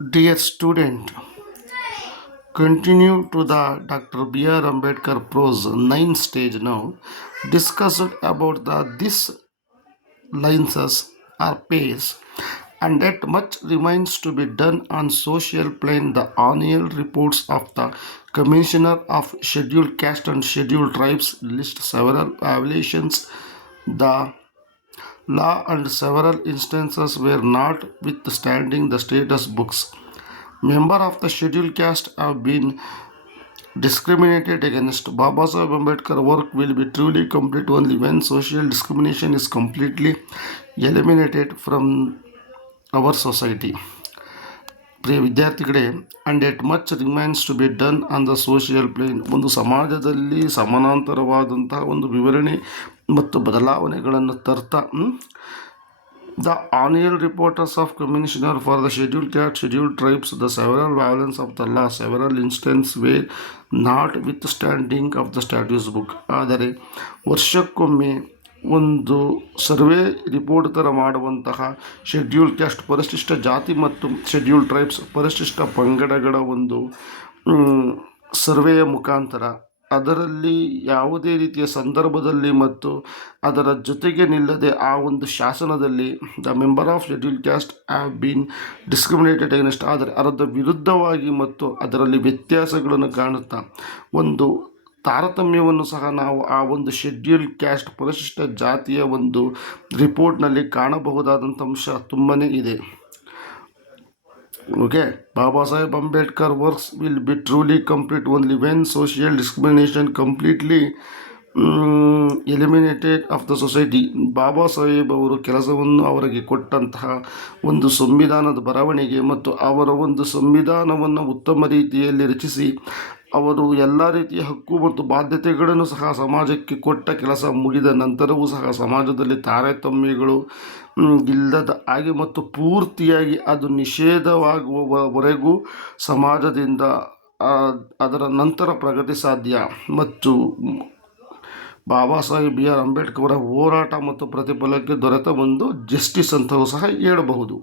Dear student, continue to the Dr. B.R. Ambedkar prose 9 stage now. Discussed about this lines are pace, and yet much remains to be done on social plane. The annual reports of the Commissioner of Scheduled Caste and Scheduled Tribes list several violations. The law and several instances were not withstanding the status books. Members of the scheduled caste have been discriminated against. Baba Sahib Ambedkar work will be truly complete only when social discrimination is completely eliminated from our society. ಪ್ರಿಯ ವಿದ್ಯಾರ್ಥಿಗಳೇ, and yet much remains to be done on the social plane. ಒಂದು ಸಮಾಜದಲ್ಲಿ ಸಮಾನಾಂತರವಾದಂತಹ ಒಂದು ವಿವರಣೆ ಮತ್ತು ಬದಲಾವಣೆಗಳನ್ನು ತರ್ತಾ the annual reports of Commissioner for the Scheduled Caste, Scheduled Tribes, the several violations of the law, several instances were not withstanding of the status book. ಆದರೆ ವರ್ಷಕ್ಕೊಮ್ಮೆ ಒಂದು ಸರ್ವೆ ರಿಪೋರ್ಟ್ ಥರ ಮಾಡುವಂತಹ ಶೆಡ್ಯೂಲ್ಡ್ ಕ್ಯಾಸ್ಟ್ ಪರಿಶಿಷ್ಟ ಜಾತಿ ಮತ್ತು ಶೆಡ್ಯೂಲ್ಡ್ ಟ್ರೈಬ್ಸ್ ಪರಿಶಿಷ್ಟ ಪಂಗಡಗಳ ಒಂದು ಸರ್ವೆಯ ಮುಖಾಂತರ ಅದರಲ್ಲಿ ಯಾವುದೇ ರೀತಿಯ ಸಂದರ್ಭದಲ್ಲಿ ಮತ್ತು ಅದರ ಜೊತೆಗೆ ನಿಲ್ಲದೆ ಆ ಒಂದು ಶಾಸನದಲ್ಲಿ the member of scheduled caste have been discriminated against, ಆದರೆ ಅದರ ವಿರುದ್ಧವಾಗಿ ಮತ್ತು ಅದರಲ್ಲಿ ವ್ಯತ್ಯಾಸಗಳನ್ನು ಕಾಣುತ್ತಾ ಒಂದು ತಾರತಮ್ಯವನ್ನು ಸಹ ನಾವು ಆ ಒಂದು ಶೆಡ್ಯೂಲ್ ಕ್ಯಾಸ್ಟ್ ಪರಿಶಿಷ್ಟ ಜಾತಿಯ ಒಂದು ರಿಪೋರ್ಟ್ನಲ್ಲಿ ಕಾಣಬಹುದಾದಂಥ ಅಂಶ ತುಂಬಾ ಇದೆ. Okay, Baba Saheb Ambedkar works will be truly complete only when social discrimination completely eliminated of the society. Baba Saheb ಅವರು ಕೆಲಸವನ್ನು ಅವರಿಗೆ ಕೊಟ್ಟಂತಹ ಒಂದು ಸಂವಿಧಾನದ ಬರವಣಿಗೆ ಮತ್ತು ಅವರ ಒಂದು ಸಂವಿಧಾನವನ್ನು ಉತ್ತಮ ರೀತಿಯಲ್ಲಿ ರಚಿಸಿ ಅವರು ಎಲ್ಲ ರೀತಿಯ ಹಕ್ಕು ಮತ್ತು ಬಾಧ್ಯತೆಗಳನ್ನು ಸಹ ಸಮಾಜಕ್ಕೆ ಕೊಟ್ಟ ಕೆಲಸ ಮುಗಿದ ನಂತರವೂ ಸಹ ಸಮಾಜದಲ್ಲಿ ತಾರತಮ್ಯಗಳು ಇಲ್ಲದ ಹಾಗೆ ಮತ್ತು ಪೂರ್ತಿಯಾಗಿ ಅದು ನಿಷೇಧವಾಗುವವರೆಗೂ ಸಮಾಜದಿಂದ ಅದರ ನಂತರ ಪ್ರಗತಿ ಸಾಧ್ಯ. ಮತ್ತು ಬಾಬಾ ಸಾಹೇಬ್ B.R. ಅಂಬೇಡ್ಕರ್ ಅವರ ಹೋರಾಟ ಮತ್ತು ಪ್ರತಿಫಲಕ್ಕೆ ದೊರೆತ ಒಂದು ಜಸ್ಟಿಸ್ ಅಂತಲೂ ಸಹ ಹೇಳಬಹುದು.